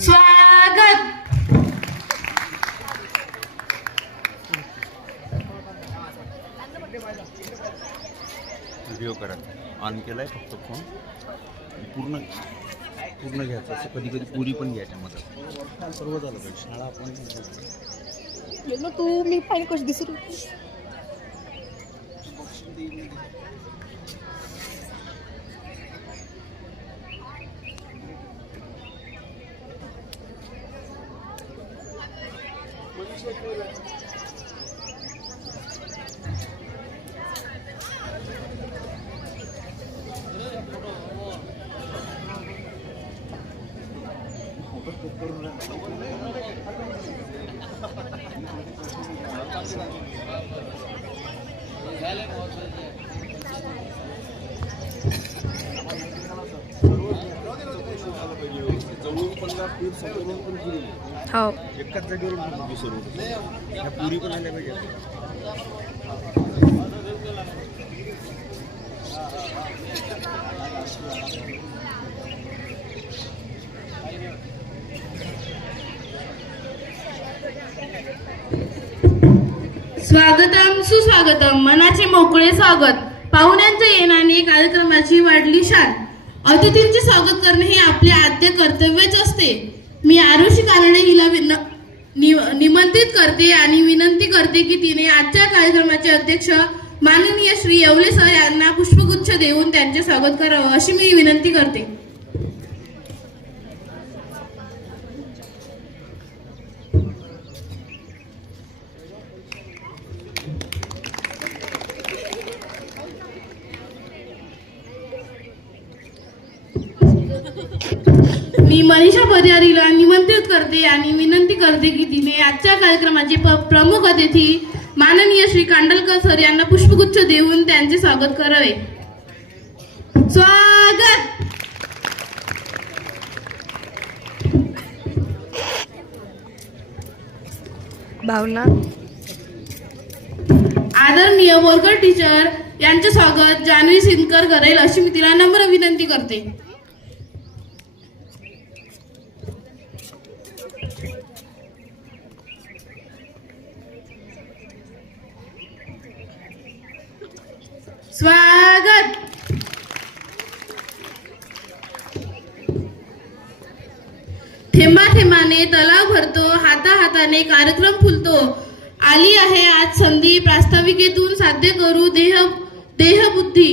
स्वागत. व्हिडिओ करा ऑन केलाय फक्त फोन पूर्ण पूर्ण घ्यायचं असं कधी कधी पुरी पण घ्यायच्या मध्ये सर्व झालं पाहिजे शाळा आपण तू मी पाहिजे कशी दिसू हो एकाच जागेवर विसरू ह्या पुरी पण आल्या पाहिजे. स्वागतम सुस्वागतम. मनाचे मोकळे स्वागत. पाहुण्यांच्या येण्याने कार्यक्रमाची वाढली शान. अतिथींचे स्वागत करणे हे आपले आद्य कर्तव्यच असते. मी आरुषी कानडे हिला निमंत्रित करते आणि विनंती करते की तिने आजच्या कार्यक्रमाचे अध्यक्ष माननीय श्री येवले सर यांना पुष्पगुच्छ देऊन त्यांचे स्वागत करावं अशी मी विनंती करते. मी मनीषा बदियारीला निमंत्रित करते आणि विनंती करते की तिने आजच्या कार्यक्रमाचे प्रमुख अतिथी माननीय श्री कांडलकर सर यांना पुष्पगुच्छ देऊन त्यांचे स्वागत करावे. स्वागत. भावना. आदरणीय बोरकर टीचर यांचे स्वागत जान्हवी सिंदकर करेल अशी मी तिला नम्र विनंती करते. स्वागत. थेंबा थेंबाने तलाव भरतो, हाता हाताने कार्यक्रम फुलतो. आली आहे आज संधी, प्रास्ताविकेतून साध्य करू देहबुद्धी.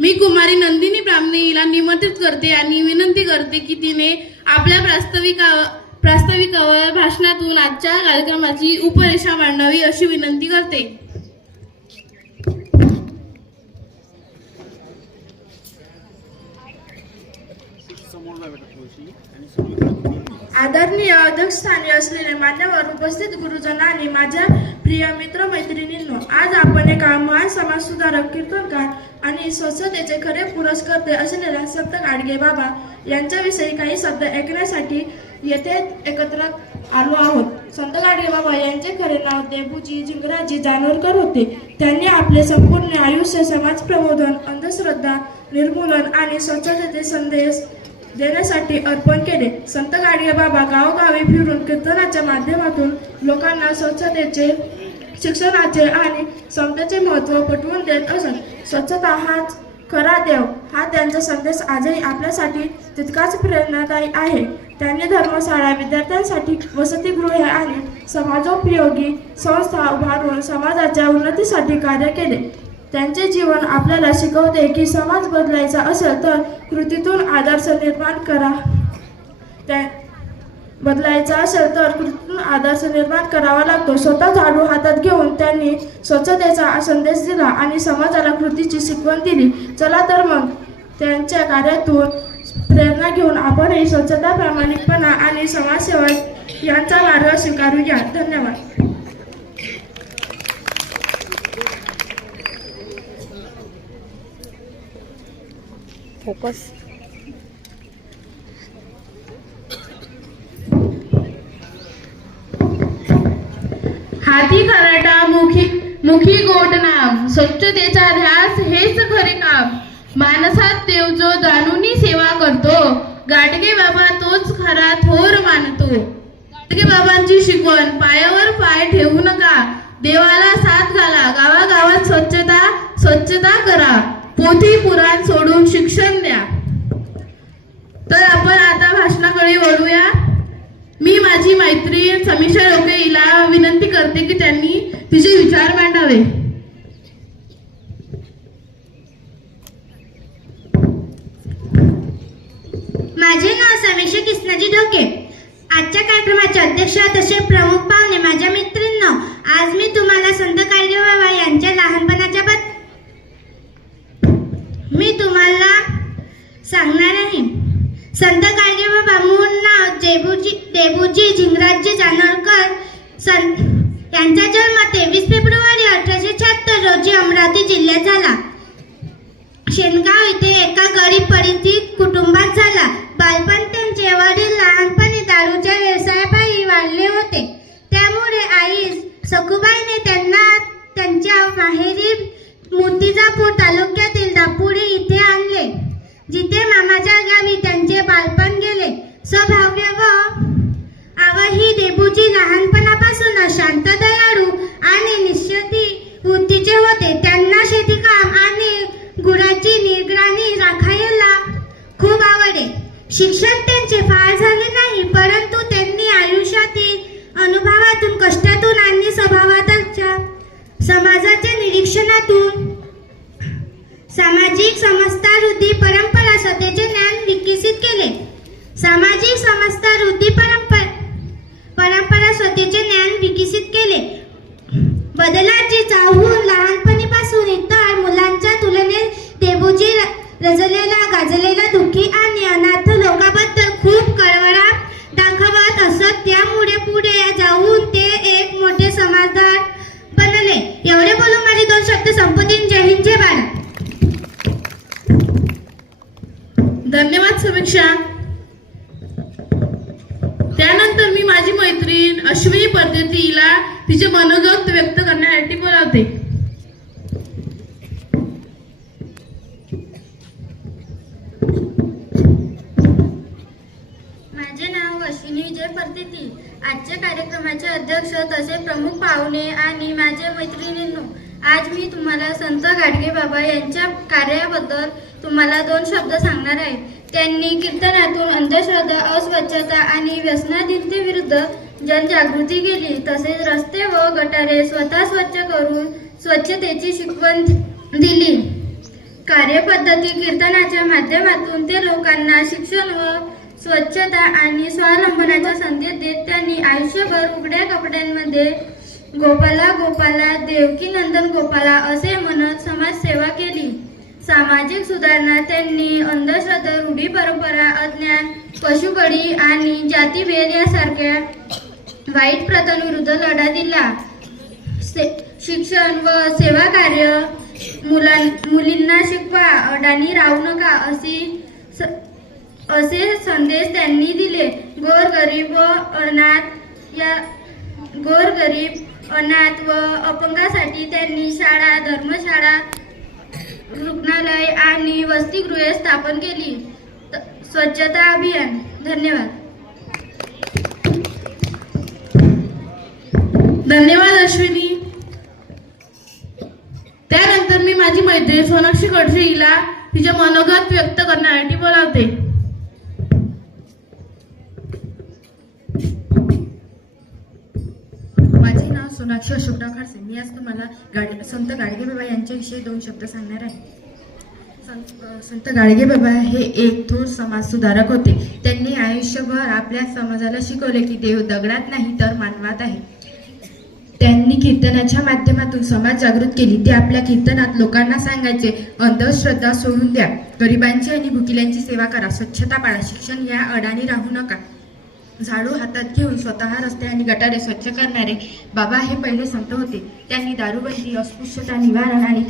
मी कुमारी नंदिनी ब्राह्मणे हिला निमंत्रित करते आणि विनंती करते की तिने आपल्या प्रास्ताविकावर भाषणातून आजच्या कार्यक्रमाची उपरेषा मांडावी अशी विनंती करते. आदरणीय अध्यक्षस्थानी असलेले मान्यवर उपस्थित गुरुजन आणि माझ्या प्रिय मित्र मैत्रिणींनो, आज आपण एका महान समाजसुधारक, कीर्तनकार आणि स्वच्छतेचे खरे पुरस्कर्ते असलेल्या संत गाडगे बाबा यांच्याविषयी काही शब्द ऐकण्यासाठी येथे एकत्र आलो आहोत. संत गाडगे बाबा यांचे खरे नाव देबूजी जिंगराजी जानोरकर होते. त्यांनी आपले संपूर्ण आयुष्य समाज प्रबोधन, अंधश्रद्धा निर्मूलन आणि स्वच्छतेचे संदेश देण्यासाठी अर्पण केले. संत गाडगे बाबा गावोगावी फिरून कीर्तनाच्या माध्यमातून लोकांना स्वच्छतेचे, शिक्षणाचे आणि समतेचे महत्त्व पटवून देत असत. स्वच्छता हाच खरा देव हा त्यांचा संदेश आजही आपल्यासाठी तितकाच प्रेरणादायी आहे. त्यांनी धर्मशाळा, विद्यार्थ्यांसाठी वसतिगृहे आणि समाजोपयोगी संस्था उभारून समाजाच्या उन्नतीसाठी कार्य केले. त्यांचे जीवन आपल्याला शिकवते की समाज बदलायचा असेल तर कृतीतून आदर्श निर्माण करावा लागतो. स्वतः झाडू हातात घेऊन त्यांनी स्वच्छतेचा संदेश दिला आणि समाजाला कृतीची शिकवण दिली. चला तर मग त्यांच्या कार्यातून प्रेरणा घेऊन आपणही स्वच्छता, प्रामाणिकपणा आणि समाजसेवा यांचा मार्ग स्वीकारूया. धन्यवाद. फोकस. हाती खराटा, मुखी गोड नाम, स्वच्छतेचा ध्यास हेच खरे काम. मानसात देव जो जाणूनी सेवा करतो, गाडगे बाबा तोच खरा थोर मानतो. गाडगे बाबांची शिकवण, पायावर पाय ठेवू नका, देवाला साथ घाला, गावागावात स्वच्छता करा, पोथी पुराण सोडून शिक्षण द्या. तर आपण आता भाषणाकडे वळूया. मी माझी मैत्रीण समीक्षा लोके हिला विनंती करते की त्यांनी तिचे विचार मांडावे. माझे नाव समीक्षा कृष्णाजी ढोके. आजच्या कार्यक्रमाचे अध्यक्ष तसे प्रमुख पाहुणे, माझ्या मैत्रिणींनो, आज मी तुम्हाला संत गाडगे बाबा यांच्या लहानपणाच्या मी तुम्हाला सांगणार आहे. संत गाडगे बाबा मूळ नाव देबूजी झिंगराजी जानोरकर. यांचा जन्म 23 फेब्रुवारी 1876 रोजी अमरावती जिल्ह्यात झाला. शेनगाव येथे एका गरीब परिस्थितीत कुटुंबात झाला. बालपण त्यांचे वडील लहानपणी दारूच्या व्यवसायापायी वाढले होते. त्यामुळे आई सखुबाईने त्यांना त्यांच्या माहेरी मूर्तिजापूर तालुक्यातील दापुरी इथे आणले, जिथे मामाच्या गावी त्यांचे बालपण गेले. स्वभाव्य व आवही देबूजी लहानपणापासून शांत, दयाळू आणि निश्चिती वृत्तीचे होते. त्यांना शेतीकाम आणि गुराची निगराणी राखायला खूप आवडे. शिक्षण त्यांचे फार झाले नाही, परंतु त्यांनी आयुष्यातील अनुभवातून, कष्टातून आणि स्वभावाच्या समाजाच्या निरीक्षणातून सामाजिक समजता, वृद्धी, परंपरा, स्वतःचे ज्ञान विकसित केले. सामाजिक समजता, वृद्धी, परंपरा, स्वतःचे ज्ञान विकसित केले. बदलाची चाहूल लहानपणीपासून इतर मुलांच्या तुलनेत देबूजी रजलेला, गाजलेला, दुःखी आणि अनाथ लोकांबद्दल खूप कळवळा दाखवत असत. त्यामुळे पुढे जाऊन ते एक मोठे समाजदार बनले. एवढे बोलून माझे 2 शब्द संपत्ती. जय हिंद, जय भारत. धन्यवाद समीक्षा. त्यानंतर मी माझी मैत्रीण अश्विनी परदेती हिला तिचे मनोगत व्यक्त करण्यासाठी बोलावते. माझे नाव अश्विनी विजय परदेती. आजच्या कार्यक्रमाचे अध्यक्ष तसे प्रमुख पाहुणे आणि माझे मैत्रिणींनो, आज मी तुम्हाला संत गाडगे बाबा यांच्या कार्याबद्दल तुम्हाला 2 शब्द सांगणार आहे. त्यांनी कीर्तनातून अंधश्रद्धा, अस्वच्छता आणि व्यसनाधीनतेविरुद्ध जनजागृती केली. तसेच रस्ते व गटारे स्वतः स्वच्छ करून स्वच्छतेची शिकवण दिली. कार्यपद्धती कीर्तनाच्या माध्यमातून ते लोकांना शिक्षण व स्वच्छता आणि स्वावलंबनाचा संदेश देत त्यांनी आयुष्यभर उघड्या कपड्यांमध्ये गोपाला गोपाला देवकी नंदन गोपाला असे म्हणत समाजसेवा केली. सामाजिक सुधारणा त्यांनी अंधश्रद्धा, रूढी परंपरा, अज्ञान, पशुबळी आणि जातीभेद यासारख्या वाईट प्रथांविरुद्ध लढा दिला. शिक्षण व सेवा कार्य, मुलींना शिकवा, अडाणी राहू नका असे संदेश त्यांनी दिले. गोरगरीब अनाथ व अपंगासाठी त्यांनी शाळा, धर्मशाळा, रुग्णालय आणि वसतिगृहे स्थापन केली. स्वच्छता अभियान. धन्यवाद. धन्यवाद अश्विनी. त्यानंतर मी माझी मैत्रीण सोनाक्षी खडसे हिला तिचे मनोगत व्यक्त करण्यासाठी बोलावते. माझे नाव सोनाक्षी अशोकराव खडसे. मी आज तुम्हाला संत गाडगे बाबा यांच्याविषयी 2 शब्द सांगणार आहे. संत गाडगे बाबा हे एक थोर समाज सुधारक होते. त्यांनी आयुष्यभर आपल्या समाजाला शिकवले की देव दगडात नाही तर मानवात आहे. त्यांनी कीर्तनाच्या माध्यमातून समाज जागृत केली. ते आपल्या कीर्तनात लोकांना सांगायचे, अंधश्रद्धा सोडून द्या, गरिबांची आणि भुकिल्यांची सेवा करा, स्वच्छता पाळा, शिक्षण घ्या, अडाणी राहू नका. झाडू हातात घेऊन स्वतः रस्ते आणि गटारे स्वच्छ करणारे बाबा हे पहिले संत होते. त्यांनी दारूबंदी, अस्पृश्यता निवारण आणि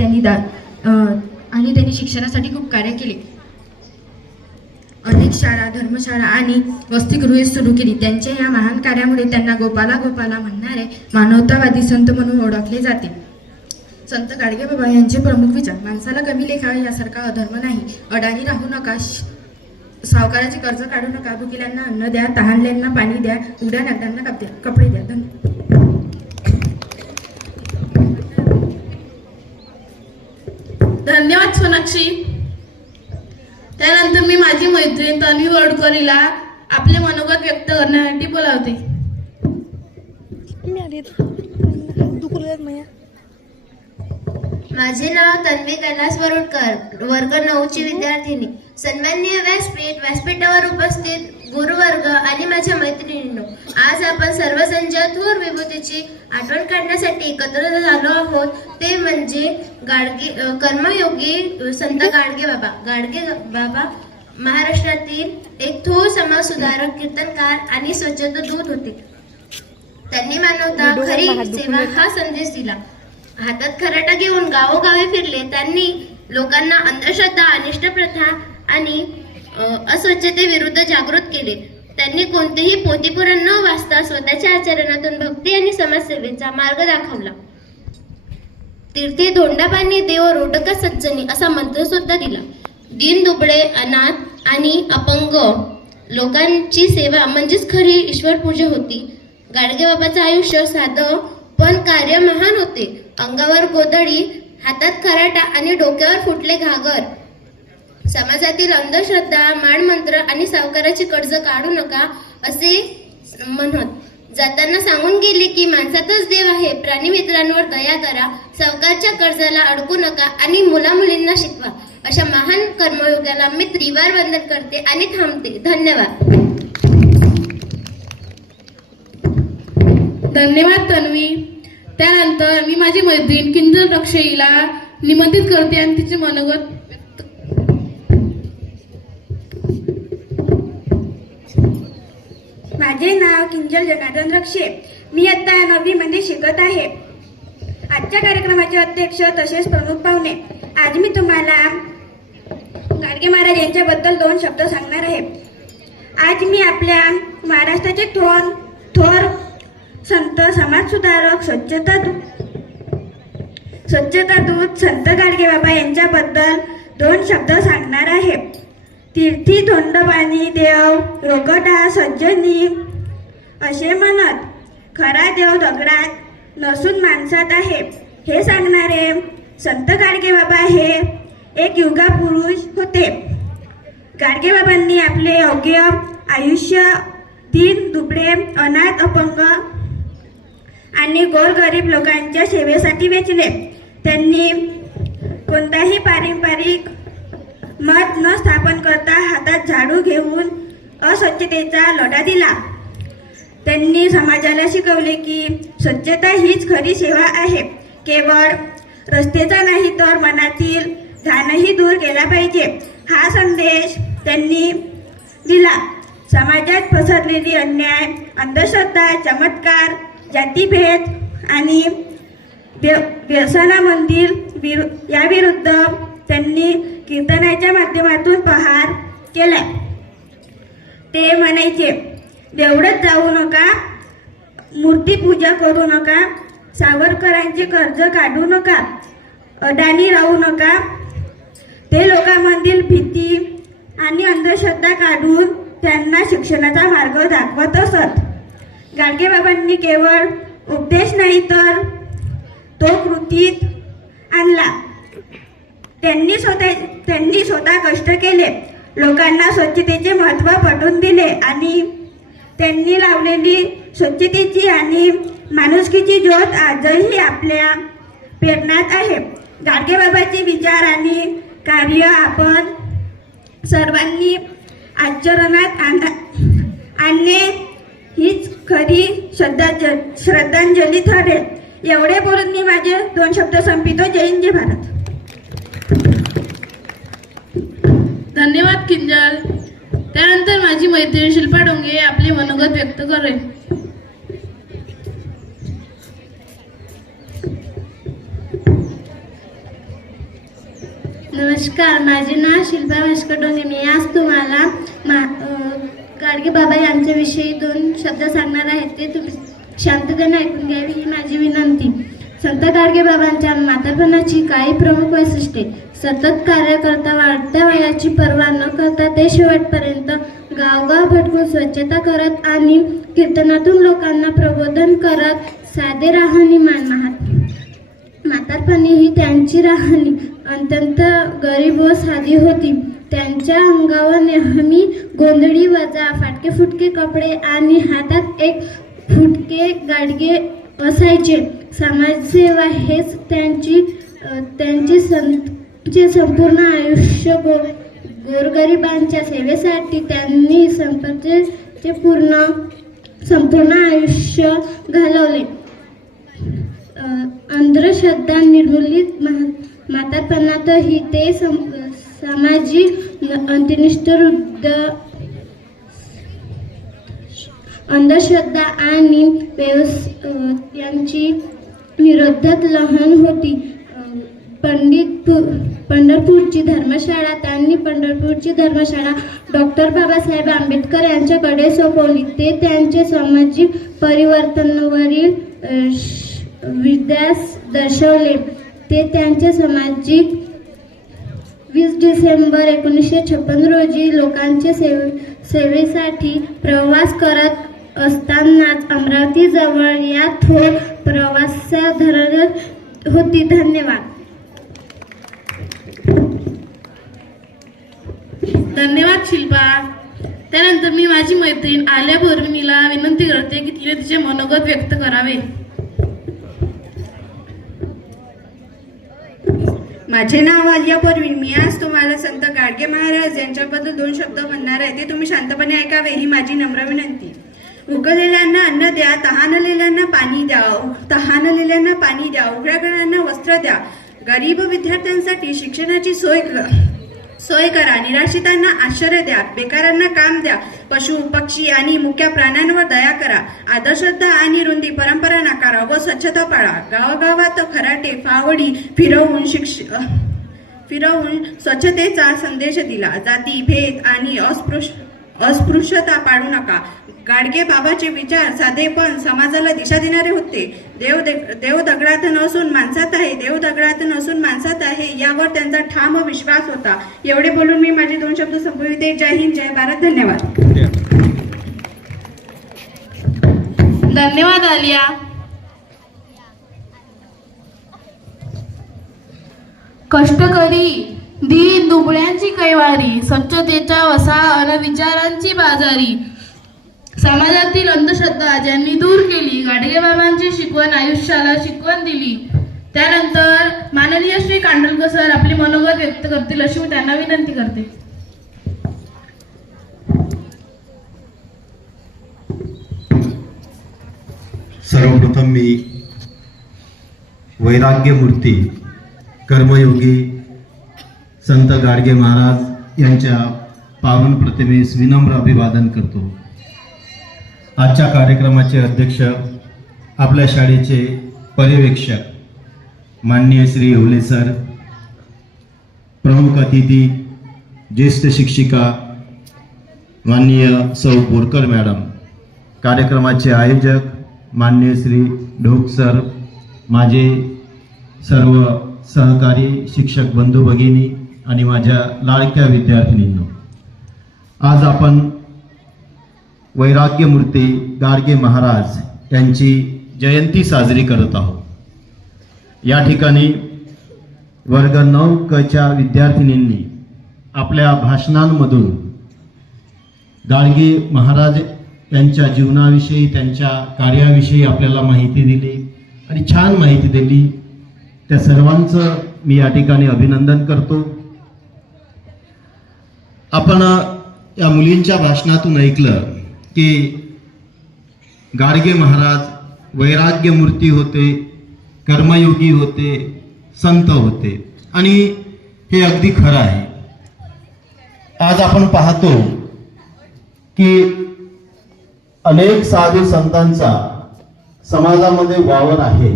त्यांनी शिक्षणासाठी खूप कार्य केले. अनेक शाळा, धर्मशाळा आणि वसतिगृहे सुरू केली. त्यांच्या या महान कार्यामुळे त्यांना गोपाला गोपाला म्हणणारे मानवतावादी संत म्हणून ओळखले जाते. संत गाडगेबाबा यांचे प्रमुख विचार: माणसाला कमी लेखावे यासारखा अधर्म नाही. अडाणी राहू नका. सावकाराचे कर्ज काढू नका. भुकेल्यांना अन्न द्या. तहानल्यांना पाणी द्या. उड्या नागरांना कपडे द्या. धन्यवाद सोनाक्षी. त्यानंतर मी माझी मैत्रीण तन्वी वडकरीला आपले मनोगत व्यक्त करण्यासाठी बोलावते. मी आली दुखलं मया. माझे नाव तन्वी कैलास वरुडकर, वर्ग 9ची विद्यार्थिनी. सन्माननीय व्यासपीठावर उपस्थित गुरुवर्ग आणि माझ्या मैत्रिणींनो, आज आपण सर्वजण ज्या थोर विभूतीची आठवण काढण्यासाठी एकत्र झालो आहोत ते म्हणजे कर्मयोगी संत गाडगे बाबा महाराष्ट्रातील एक थोर समाज सुधारक, कीर्तनकार आणि स्वच्छता दूत होते. त्यांनी मानवता, खरी सेवा हा संदेश दिला. हातात खराटा घेऊन गावोगावी फिरले. त्यांनी लोकांना अंधश्रद्धा, अनिष्ट प्रथा आणि अस्वच्छतेविरुद्ध जागृत केले. त्यांनी कोणतेही पोथीपुराण न वाचता स्वतःच्या आचरणातून भक्ती आणि समाजसेवेचा मार्ग दाखवला. तीर्थे धोंडापाणी देव रोटका सज्जनी असा मंत्र सुद्धा दिला. दीन दुबळे, अनाथ आणि अपंग लोकांची सेवा म्हणजेच खरी ईश्वर पूजा होती. गाडगेबाबाचं आयुष्य साधं पण कार्य महान होते. अंगावर गोधडी, हातात खराटा आणि डोक्यावर फुटले घागर. समाजातील अंधश्रद्धा, माळमंत्र आणि सावकाराची कर्ज काढू नका असे म्हणत जाताना सांगून गेले की माणसातच देव आहे. प्राणी मित्रांवर दया करा, सावकारच्या कर्जाला अडकू नका आणि मुलामुलींना शिकवा. अशा महान कर्मयोगाला मी त्रिवार वंदन करते आणि थांबते. धन्यवाद. धन्यवाद तन्वी. त्यानंतर मी माझी मैत्रीण किंजल रक्षईला निमंत्रित करते आणि तिचे मनोगत. माझे नाव किंजल जनार्दन रक्षे. मी आता 9वी मध्ये शिकत आहे. आजच्या कार्यक्रमाचे अध्यक्ष तसेच प्रमुख पाहुणे, आज मी तुम्हाला गाडगे महाराज यांच्याबद्दल 2 शब्द सांगणार आहे. आज मी आपल्या महाराष्ट्राचे थोर संत, समाजसुधारक, स्वच्छता दूत संत गाडगेबाबा यांच्याबद्दल 2 शब्द सांगणार आहे. तीर्थी धोंडपाणी देव रोकटा सज्जनी असे म्हणत, खरा देव दगडात नसून माणसात आहे हे सांगणारे संत गाडगेबाबा हे एक युगा पुरुष होते. गाडगेबाबांनी आपले अवघे आयुष्य दीन दुबळे, अनाथ, अपंग आणि गोरगरीब लोकांच्या सेवेसाठी वेचले. त्यांनी कोणताही पारंपरिक मत न स्थापन करता हातात झाडू घेऊन अस्वच्छतेचा लढा दिला. त्यांनी समाजाला शिकवले की स्वच्छता हीच खरी सेवा आहे. केवळ रस्त्याचा नाही तर मनातील घाणही दूर केला पाहिजे हा संदेश त्यांनी दिला. समाजात पसरलेली अन्याय, अंधश्रद्धा, चमत्कार, जातीभेद आणि व्यसनामधील याविरुद्ध त्यांनी कीर्तनाच्या माध्यमातून प्रहार केला. ते म्हणायचे, देवळात जाऊ नका, मूर्तीपूजा करू नका, सावरकरांचे कर्ज काढू नका, अडाणी राहू नका. ते लोकांमधील भीती आणि अंधश्रद्धा काढून त्यांना शिक्षणाचा मार्ग दाखवत असत. गाडगेबाबांनी केवळ उपदेश नाही तर तो कृतीत आणला. त्यांनी स्वतः कष्ट केले, लोकांना स्वच्छतेचे महत्त्व पटवून दिले आणि त्यांनी लावलेली स्वच्छतेची आणि माणुसकीची ज्योत आजही आपल्या प्रेरणात आहे. गाडगेबाबाचे विचार आणि कार्य आपण सर्वांनी आचरणात आणणे हीच खरी श्रद्धांजली ठरेल. एवढे बोलून मी माझे 2 शब्द संपितो. जय हिंद, जय भारत. धन्यवाद किंजल. त्यानंतर माझी मैत्रीण शिल्पा डोंगे आपले मनोगत व्यक्त करेल. नमस्कार, माझे नाव शिल्पा भास्कर डोंगे. मी आज तुम्हाला गाडगे बाबा यांच्याविषयी 2 शब्द सांगणार आहे. ते तुम्ही शांततेने ऐकून घ्यावी ही माझी विनंती. संत गाडगेबाबांच्या म्हातारपणाची काही प्रमुख वैशिष्ट्ये. सतत कार्य करता वाढत्या वयाची पर्वा न करता ते शेवटपर्यंत गावगाव भटकून स्वच्छता करत आणि कीर्तनातून लोकांना प्रबोधन करत साधे राहणीमान. म्हातारपणी ही त्यांची राहणी अत्यंत गरीब व साधी होती. त्यांच्या अंगावर नेहमी गोंधळी वजा फाटके फुटके कपडे आणि हातात एक फुटके गाडगे असायचे. समाजसेवा हेच त्यांचे संपूर्ण आयुष्य. गोरगरिबांच्या सेवेसाठी त्यांनी संपूर्ण आयुष्य घालवले. अंधश्रद्धा निर्मूलित म्हातारपणातही ते सामाजिक अंत्यनिष्ठ अंधश्रद्धा आणि यांची विरोधात लहान होती. पंढरपूरची धर्मशाळा त्यांनी पंढरपूरची धर्मशाळा डॉक्टर बाबासाहेब आंबेडकर यांच्याकडे सोपवली. ते त्यांचे सामाजिक परिवर्तनावरील विद्यास दर्शवले. ते त्यांच्या सामाजिक 20 डिसेंबर 1956 रोजी लोकांच्या सेवेसाठी प्रवास करत असतानाच अमरावती जवळ या थोर प्रवासादरम्यान होती. धन्यवाद. धन्यवाद शिल्पा. त्यानंतर मी माझी मैत्रीण आल्या पौर्णिमेला विनंती करते की तिने तिचे मनोगत व्यक्त करावे. माझे नाव आलिया परवीन. मी आज तुम्हाला संत गाडगे महाराज यांच्याबद्दल 2 शब्द म्हणणार आहे. ते तुम्ही शांतपणे ऐकावे ही माझी नम्र विनंती. उगलेल्यांना अन्न द्या, तहानलेल्यांना पाणी द्या, उघड्याकरांना वस्त्र द्या, गरीब विद्यार्थ्यांसाठी शिक्षणाची सोय करा, निराश्रितांना आश्रय द्या, बेकारांना काम द्या, पशु पक्षी आणि मुक्या प्राण्यांवर दया करा, अंधश्रद्धा आणि रुंदी परंपरा नाकारा व स्वच्छता पाळा. गावागावात खराटे फावडी फिरवून स्वच्छतेचा संदेश दिला. जाती भेद आणि अस्पृश्यता पाडू नका. गाडगे बाबाचे विचार साधेपण समाजाला दिशा देणारे होते. देव दगडात नसून माणसात आहे यावर त्यांचा ठाम विश्वास होता. एवढे बोलून मी माझे 2 शब्द संपविते. जय हिंद, जय भारत. धन्यवाद. धन्यवाद आलिया. कष्टकरी दीन दुबळ्यांची कैवारी, स्वच्छतेच्या वसा अन विचारांची बाजारी, समाजातील अंधश्रद्धा ज्यांनी दूर केली, गाडगेबाबांची शिकवण आयुष्याला शिकवण दिली. त्यानंतर माननीय श्री कांडलकर सर आपले मनोगत व्यक्त करतील अशी मी त्यांना विनंती करते. सर्वप्रथम मी वैराग्यमूर्ती कर्मयोगी संत गाडगे महाराज यांच्या पावन प्रतिमेस विनम्र अभिवादन करतो. आजच्या कार्यक्रमाचे अध्यक्ष, आपल्या शाळेचे पर्यवेक्षक माननीय श्री येवले सर, प्रमुख अतिथी ज्येष्ठ शिक्षिका माननीय सौ बोरकर मॅडम, कार्यक्रमाचे आयोजक माननीय श्री ढोक सर, माझे सर्व सहकारी शिक्षक बंधू भगिनी आणि माझ्या लाडक्या विद्यार्थिनींनो, आज आपण वैराग्यमूर्ती गाडगे महाराज यांची जयंती साजरी करत आहोत. या ठिकाणी वर्ग 9 क च्या विद्यार्थिनींनी आपल्या भाषणांमधून गाडगे महाराज यांच्या जीवनाविषयी, त्यांच्या कार्याविषयी आपल्याला माहिती दिली आणि छान माहिती दिली. त्या सर्वांचं मी या ठिकाणी अभिनंदन करतो. आपण या मुलींच्या भाषणातून ऐकलं की गाडगे महाराज वैराग्यमूर्ती होते, कर्मयोगी होते, संत होते आणि हे अगदी खरं आहे. आज आपण पाहतो की अनेक साधू संतांचा समाजामध्ये वावर आहे,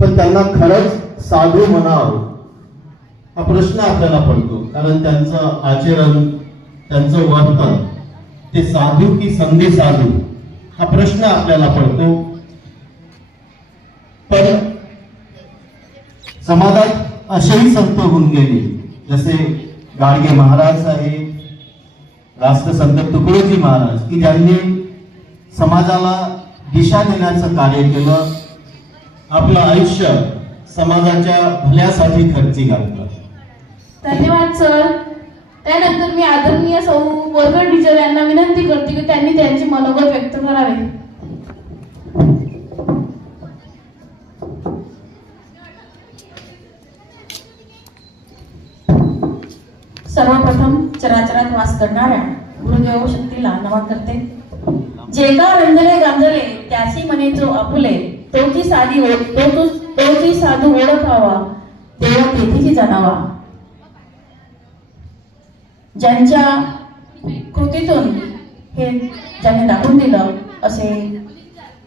पण त्यांना खरंच साधू म्हणावं हा प्रश्न आपल्याला पडतो. कारण त्यांचं आचरण, त्यांचं वर्तन ते साधू की संधी साधू हा प्रश्न आपल्याला पडतो. पण समाजात असेही संत होऊन गेले, जसे गाडगे महाराज साहेब, राष्ट्रसंत तुकडोजी महाराज, की ज्यांनी समाजाला दिशा देण्याचं कार्य केलं, आपलं आयुष्य समाजाच्या भल्यासाठी खर्ची घातलं. धन्यवाद सर. त्यानंतर मी आदरणीय सौ वर्ग टीचर यांना विनंती करते की त्यांनी त्यांचे मनोगत व्यक्त करावे. सर्वप्रथम चराचरात वास करणाऱ्या गुरुदेव शक्तीला नमन करते. जे का रंजले गांजले त्याची म्हणे जो आपुले, तोची साधू ओळखावा, तेव्हा तेथीची जाणावा. ज्यांच्या कृतीतून हे ज्यांनी दाखवून दिलं असे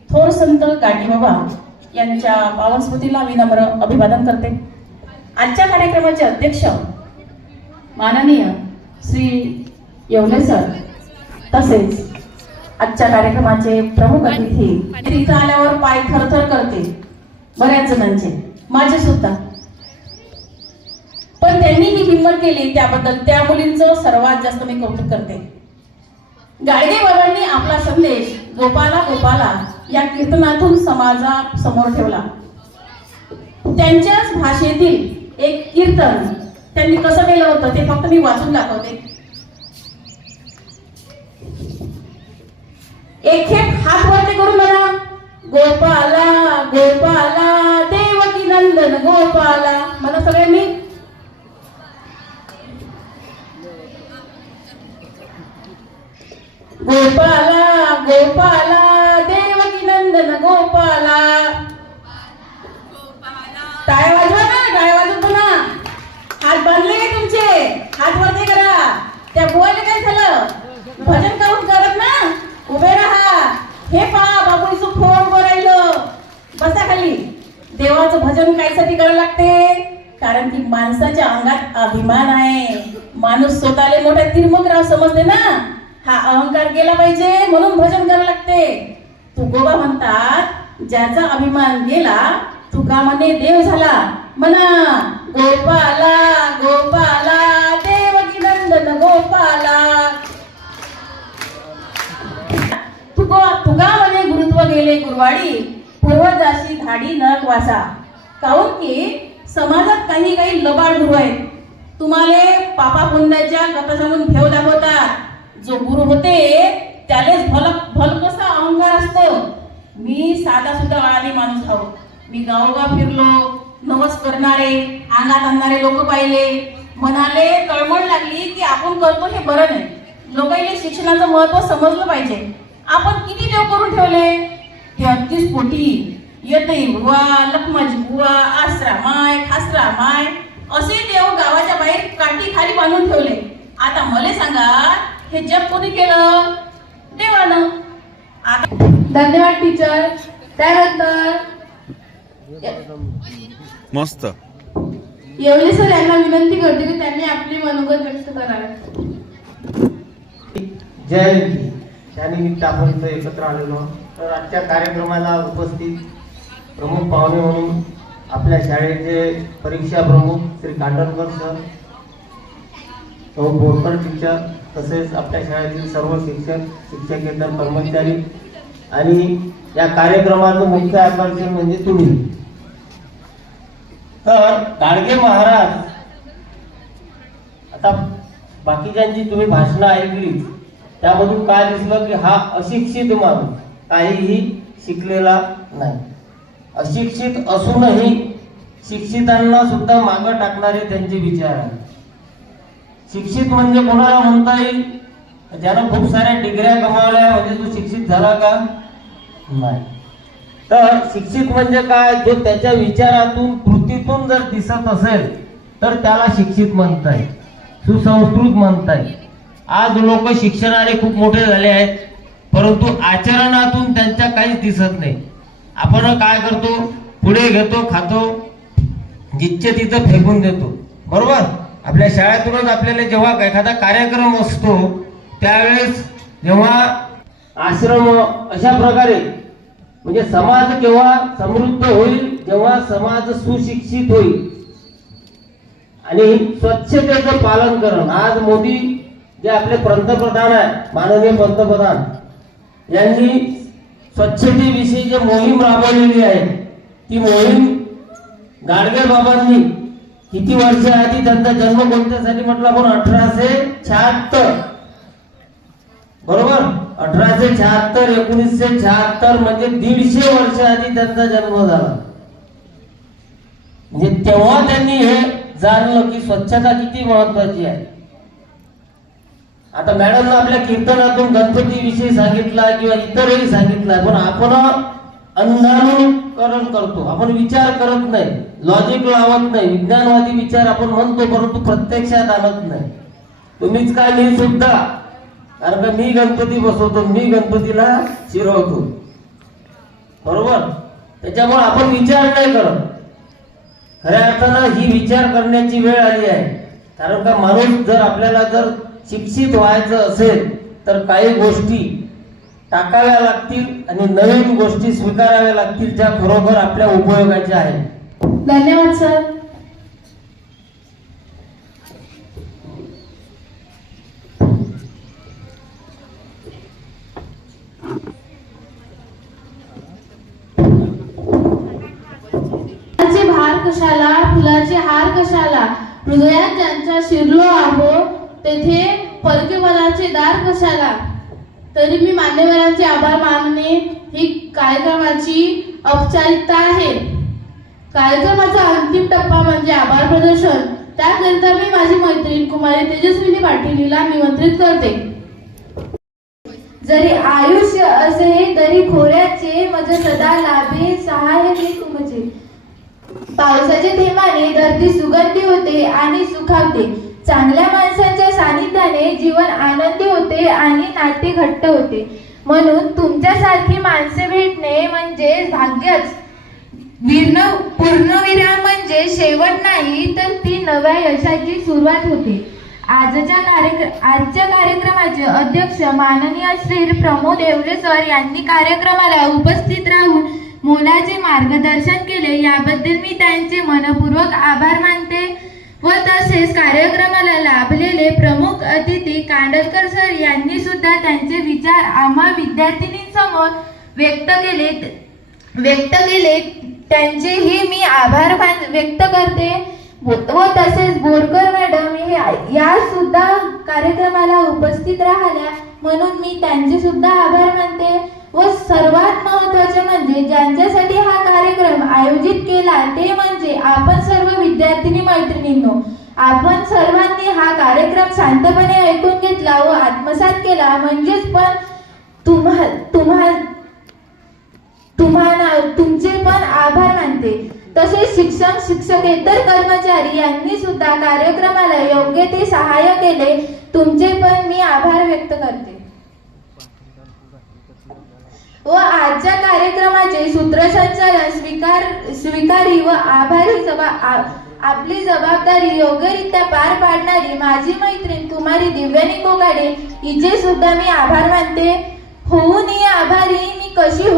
थोर संत गाडगे बाबा यांच्या पावन स्मृतीला मी नम्र अभिवादन करते. आजच्या कार्यक्रमाचे अध्यक्ष माननीय श्री येवले सर, तसेच आजच्या कार्यक्रमाचे प्रमुख अतिथी, इथं आल्यावर पाय थरथर करते बऱ्याच जणांचे, माझे सुद्धा, पण त्यांनी ही हिंमत केली त्याबद्दल त्या मुलींचं सर्वात जास्त मी कौतुक करते. गाडगे बाबांनी आपला संदेश गोपाला गोपाला या कीर्तनातून समाजासमोर ठेवला. त्यांच्याच भाषेतील एक कीर्तन त्यांनी कसं केलं होतं ते फक्त मी वाचून दाखवते. एक हात वरती करून म्हणा, गोपाला गोपाला देवकी नंदन गोपाला. मला सगळ्यांनी गोपाला गोपाला देवकी नंदन गोपाला. टाळ्या वाजवा ना, टाळ्या वाजवतो ना. हात बांधले का तुमचे? हात वरती करा. त्या बुवाला काय झालं? भजन करून करत ना, उभे राहा. हे पहा बाबूचं फोन राहिलं, बसा खाली. देवाचं भजन कायसाठी करावं लागते? कारण की माणसाच्या अंगात अभिमान आहे. माणूस स्वतःला मोठा तिरमकराव समजते ना, हा अहंकार गेला पाहिजे म्हणून भजन करावं लागते. तुकोबा म्हणतात, ज्याचा अभिमान गेला तुका म्हणे देव झाला. म्हणा, गोपाला गोपाला देवकी नंदन गोपाला. तुका म्हणे गुरुत्व गेले गुरुवाडी, पूर्वजाशी धाडी नरक वासा. काऊन की समाजात काही लबाड गुरु आहेत, तुम्हाला पापा पुण्याच्या कथा सांगून ठेव दाखवतात. जो गुरु होते त्यालाच भलकसा अहंकार असतो. मी साधा सुद्धा आळानी माणूस आहो. मी गावोगाव फिरलो, नवस करणारे, अंगात आणणारे लोक पाहिले. म्हणाले तळमळ लागली की आपण करतो हे बरं नाही. लोकांना शिक्षणाचं महत्व समजलं पाहिजे. आपण किती देव करून ठेवले? 33 कोटी येते बुवा, लखमाजी बुवा, आसरा माय, खासरा माय, असे देव गावाच्या बाहेर काठी खाली बांधून ठेवले. आता मला सांगा, हे जग कोणी केलं? देवानं. धन्यवाद टीचर. त्यानंतर मस्त. येवले सर यांना विनंती करते की त्यांनी आपली मनोगत व्यक्त करावे. जय त्यानिमित्त आपण इथं एकत्र आलेलो. तर आजच्या कार्यक्रमाला उपस्थित प्रमुख पाहुणे म्हणून आपल्या शाळेचे परीक्षा प्रमुख श्री कांडणकर सर, सौ बोरकर टीचर, तसेच आपल्या शाळेतील सर्व शिक्षक, शिक्षकेतर कर्मचारी आणि या कार्यक्रमाचं मुख्य आकर्षण म्हणजे तुम्ही. तर गाडगे महाराज, आता बाकीच्यांची तुम्ही भाषणं ऐकलीच, त्यामधून काय दिसलं की हा अशिक्षित माणूस, काहीही शिकलेला नाही. अशिक्षित असूनही शिक्षितांना सुद्धा मागं टाकणारे त्यांचे विचार आहेत. शिक्षित म्हणजे कोणाला म्हणता येईल? ज्यानं खूप साऱ्या डिग्र्या कमावल्या म्हणजे तो शिक्षित झाला का? नाही. तर शिक्षित म्हणजे काय? जो त्याच्या विचारातून, कृतीतून जर दिसत असेल तर त्याला शिक्षित म्हणताय, सुसंस्कृत म्हणताय. आज लोक शिक्षणाने खूप मोठे झाले आहेत, परंतु आचरणातून त्यांच्या काहीच दिसत नाही. आपण काय करतो? पुढे घेतो, खातो, जिथचे तिथं फेकून देतो. बरोबर? आपल्या शाळेतूनच आपल्याला जेव्हा एखादा कार्यक्रम असतो त्यावेळेस जेव्हा आश्रम अशा प्रकारे, म्हणजे समाज केव्हा समृद्ध होईल जेव्हा समाज सुशिक्षित होईल आणि स्वच्छतेचं पालन करण. आज मोदी जे आपले पंतप्रधान आहे, माननीय पंतप्रधान यांनी स्वच्छतेविषयी जे मोहीम राबवलेली आहे, ती मोहीम गाडगे बाबांनी किती वर्ष आधी, त्यांचा जन्म कोणत्यासाठी म्हटलं आपण, 1876 बरोबर, 1876 1976 म्हणजे 150 वर्ष आधी त्यांचा जन्म झाला. म्हणजे तेव्हा त्यांनी हे जाणलं की स्वच्छता किती महत्वाची आहे. आता मॅडमनं आपल्या कीर्तनातून गणपती विषयी सांगितला किंवा इतरही सांगितलं, पण आपण अंधानुकरण करतो, आपण विचार करत नाही, लॉजिक लावत नाही, विज्ञानवादी विचार आपण म्हणतो परंतु प्रत्यक्षात आणत नाही. तुम्हीच काय, मी सुद्धा, कारण का मी गणपती बसवतो, मी गणपतीला शिरवतो, बरोबर. त्याच्यामुळे आपण विचार नाही करत. खऱ्या अर्थानं ही विचार करण्याची वेळ आली आहे. कारण का माणूस जर आपल्याला जर शिक्षित व्हायचं असेल तर काही गोष्टी टाकाव्या लागतील आणि नवीन गोष्टी स्वीकाराव्या लागतील ज्या खरोखर आपल्या उपयोगाच्या आहेत. धन्यवाद सर. भार कशाला, फुलाचे हार कशाला, हृदयात ज्यांच्या शिरलो आहो तेथे परके मनाचे दार कशाला. तरी मी मान्यवरांचे आभार मानणे ही कार्यक्रमाची औपचारिकता आहे. कार्यक्रमाचा अंतिम टप्पा म्हणजे आभार प्रदर्शन. त्याकरिता मी माझी मैत्रीण कुमारी तेजस्विनी पाटीलीला निमंत्रित करते. जरी आयुष्य असे तरी खोऱ्याचे मज सदा लाभे सहाय्य मी तुमचे. पावसाच्या थेंबाने धरती सुगंधी होते आणि सुखावते. चांगल्या माणसांच्या सानिध्याने जीवन आनंदी होते आणि नाते घट्ट होते. म्हणून तुमच्यासारखी माणसे भेटणे म्हणजे भाग्यच. पूर्णविराम म्हणजे शेवट नाही तर ती नव्या यशाची सुरुवात होते. आजच्या कार्यक्रमाचे अध्यक्ष माननीय श्री प्रमोद येवले सर यांनी कार्यक्रमाला उपस्थित राहून मोलाचे मार्गदर्शन केले, याबद्दल मी त्यांचे मनपूर्वक आभार मानते. व तसेच कार्यक्रमाला लाभलेले प्रमुख अतिथी कांडलकर सर यांनी सुद्धा त्यांचे विचार आम्हा विद्यार्थिनींसमोर व्यक्त केले. त्यांचेही मी आभार व्यक्त करते. व तसेच बोरकर मॅडम या सुद्धा कार्यक्रमाला उपस्थित राहिल्या, म्हणून मी त्यांचे सुद्धा आभार मानते. व सर्वात महत्त्वाचे म्हणजे ज्यांच्यासाठी हा कार्यक्रम आयोजित केला ते म्हणजे आपण सर्व विद्यार्थिनी मैत्रिणींनो. आपण सर्वांनी हा कार्यक्रम शांतपणे ऐकून घेतला व आत्मसात केला, म्हणजेच पण तुमचे पण आभार मानते. तसेच शिक्षक शिक्षकेतर कर्मचारी यांनी सुद्धा कार्यक्रमाला योग्य ते सहाय्य केले, तुमचे पण मी आभार व्यक्त करते. व आजच्या कार्यक्रमाचे सूत्रसंचालन स्वीकारी व आभारी आपली जबाबदारी योग्यरित्या पार पाडणारी माझी मैत्रीण कुमारी दिव्यानी कोकाडे हिचे सुद्धा मी आभार मानते. होऊन आभारी मी कशी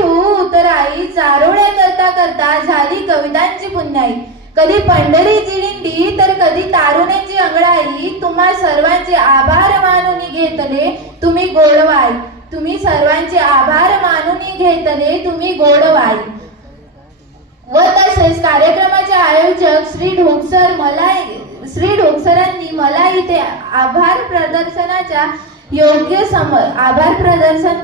होऊ उतराई चारोळ्या करता करता झाली कवितांची पुण्याई. कधी पंढरीची दिंडी तर कधी तारुण्याची अंगडाई. तुम्हा सर्वांचे आभार मानून घेतले तुम्ही गोडवाई. तुम्ही सर्वांचे आभार मानून घेतले तुम्ही गोडवाई. व तसेच कार्यक्रमाचे आयोजक श्री ढोकसरांनी मला इथे आभार प्रदर्शन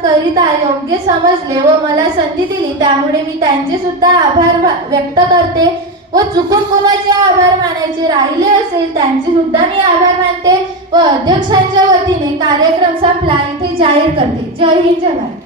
करिता योग्य समजले व मला संधी दिली, त्यामुळे मी त्यांचे सुद्धा आभार व्यक्त करते. व चुकून कोणाचे आभार मानायचे राहिले असेल त्यांचे सुद्धा मी आभार मानते व अध्यक्षांच्या वतीने कार्यक्रम संपला इथे जाहीर करते. जय हिंद, जय भारत.